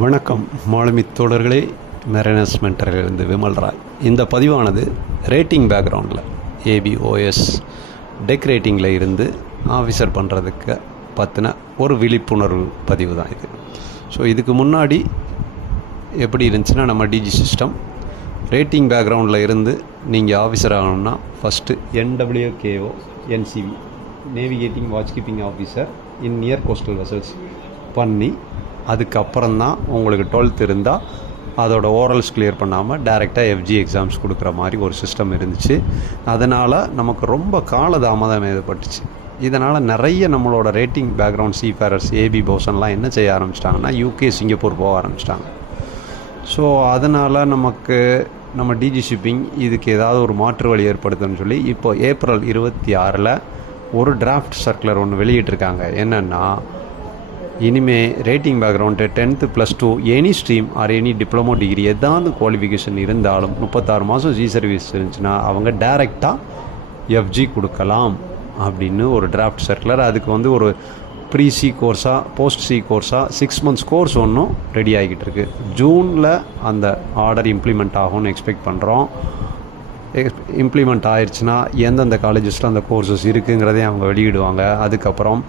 வணக்கம் மாலுமி தோழர்களே, மெரினஸ் மென்டரிலிருந்து விமல்ராய். இந்த பதிவானது ரேட்டிங் பேக்ரவுண்டில் ஏபிஓஎஸ் டெக் ரேட்டிங்கில் இருந்து ஆஃபீஸர் பண்ணுறதுக்கு பற்றின ஒரு விழிப்புணர்வு பதிவு தான் இது. ஸோ இதுக்கு முன்னாடி எப்படி இருந்துச்சுன்னா, நம்ம டிஜி சிஸ்டம் ரேட்டிங் பேக்ரவுண்டில் இருந்து நீங்கள் ஆஃபீஸர் ஆகணும்னா first NWKO NCV navigating watch keeping officer இன் நியர் கோஸ்டல் வெசல்ஸ் பண்ணி, அதுக்கப்புறம்தான் உங்களுக்கு 12th இருந்தால் அதோட ஓரல்ஸ் கிளியர் பண்ணாமல் டைரெக்டாக FG எக்ஸாம்ஸ் கொடுக்குற மாதிரி ஒரு சிஸ்டம் இருந்துச்சு. அதனால் நமக்கு ரொம்ப காலதாமதம் ஏற்பட்டுச்சு. இதனால் நிறைய நம்மளோட ரேட்டிங் பேக்ரவுண்ட் சீஃபேரர்ஸ் ஏபி போசன்லாம் என்ன செய்ய ஆரம்பிச்சிட்டாங்கன்னா, UK சிங்கப்பூர் போக ஆரம்பிச்சிட்டாங்க. ஸோ அதனால் நம்ம டிஜி ஷிப்பிங் இதுக்கு ஏதாவது ஒரு மாற்று வழி ஏற்படுத்துன்னு சொல்லி இப்போ ஏப்ரல் 26 ஒரு டிராஃப்ட் சர்க்குலர் ஒன்று வெளியிட்டிருக்காங்க. என்னென்னா, இனிமே rating background 10th +2 any stream or any diploma degree ஏதாவது குவாலிஃபிகேஷன் இருந்தாலும் 36 மாதம் ஜி சர்வீஸ் இருந்துச்சுன்னா அவங்க டைரெக்டாக FG கொடுக்கலாம் அப்படின்னு ஒரு டிராஃப்ட் சர்க்குலர். அதுக்கு ஒரு ப்ரீ சி கோர்ஸாக போஸ்ட் சி கோர்ஸாக 6 months கோர்ஸ் ஒன்றும் ரெடி ஆகிக்கிட்டு இருக்குது. ஜூனில் அந்த ஆர்டர் இம்ப்ளிமெண்ட் ஆகும்னு எக்ஸ்பெக்ட் பண்ணுறோம். இம்ப்ளிமெண்ட் ஆயிடுச்சுன்னா எந்தெந்த காலேஜஸில் அந்த கோர்சஸ் இருக்குங்கிறதையும் அவங்க வெளியிடுவாங்க. அதுக்கப்புறம்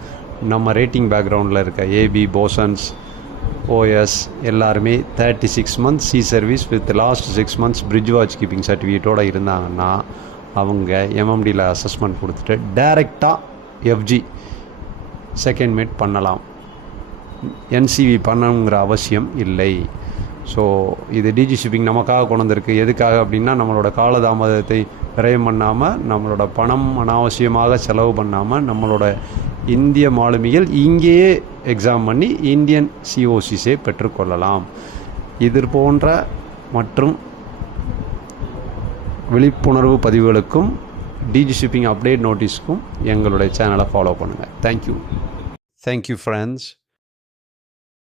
நம்ம ரேட்டிங் பேக்ரவுண்டில் இருக்க ஏபி போசன்ஸ் OS எல்லாருமே 36 months sea service with last 6 months bridge watch keeping சர்டிஃபிகேட்டோடு இருந்தாங்கன்னா அவங்க MMDயில் அசஸ்மெண்ட் கொடுத்துட்டு டைரெக்டாக FG செகண்ட் மேட் பண்ணலாம். NCV பண்ணணுங்கிற அவசியம் இல்லை. ஸோ இது டிஜி ஷிப்பிங் நமக்காக கொண்டு வந்திருக்கு. எதுக்காக அப்படின்னா, நம்மளோட காலதாமதத்தை விரயம் பண்ணாமல், நம்மளோட பணம் அனாவசியமாக செலவு பண்ணாமல், நம்மளோட இந்திய மாலுமிகள் இங்கேயே எக்ஸாம் பண்ணி இந்தியன் COCஸை பெற்றுக்கொள்ளலாம். இது போன்ற மற்றும் விழிப்புணர்வு பதிவுகளுக்கும் டிஜி ஷிப்பிங் அப்டேட் நோட்டீஸ்க்கும் எங்களுடைய சேனலை ஃபாலோ பண்ணுங்கள். Thank you friends.